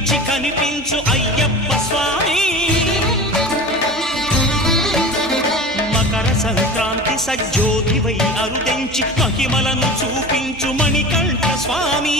మించి కనిపించు అయ్యప్ప స్వామి మకర సంక్రాంతి సజ్జోతివై అరుదెంచి మహిమలను చూపించు మణికంఠ స్వామి